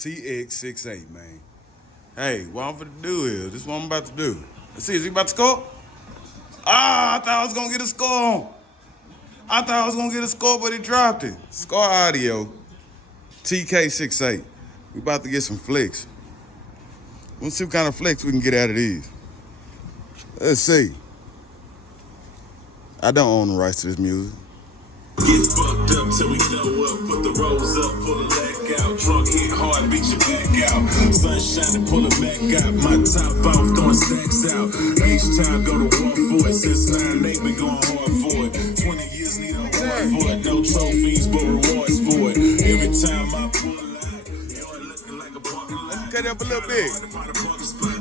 TX68, man. Hey, what I'm finna do is, this is what I'm about to do. Let's see, is he about to score? Ah, I thought I was gonna get a score on. I thought I was gonna get a score, but he dropped it. Skar audio, TK68. We about to get some flicks. Let's see what kind of flicks we can get out of these. Let's see. I don't own the rights to this music. Get fucked up till we know up, put the rolls up, pull the leg out, drunk hit hard, beat your back out, sunshine pull it back out, my top off, throwing stacks out, H-time go to war for it, since 9-8 been going hard for it, 20 years need a award for it, no trophies but rewards for it, every time I pull out, you're looking like a parking lot. Let me cut it up a little bit.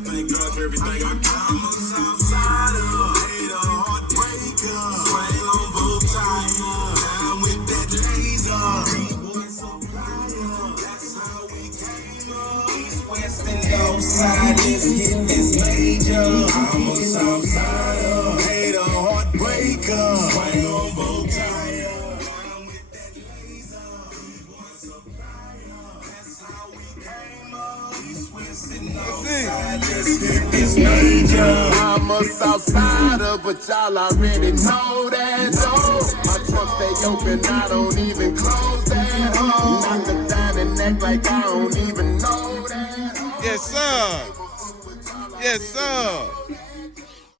Thank God for everything I got. I'm a Southsider, hater, heartbreaker, swing on both tires, down with that laser. That's how we came up. East, west, and north side, this hit is major. I'm a Southsider, hater, heartbreaker, swing on both tires, down with that laser. That's how we came up. East, west, and north side, this hit is major. I'm a Southsider, but y'all already know that, though. My trunk stay open, I don't even close that. Knock her down and act like I don't even know that. Yes, sir. Yes, sir.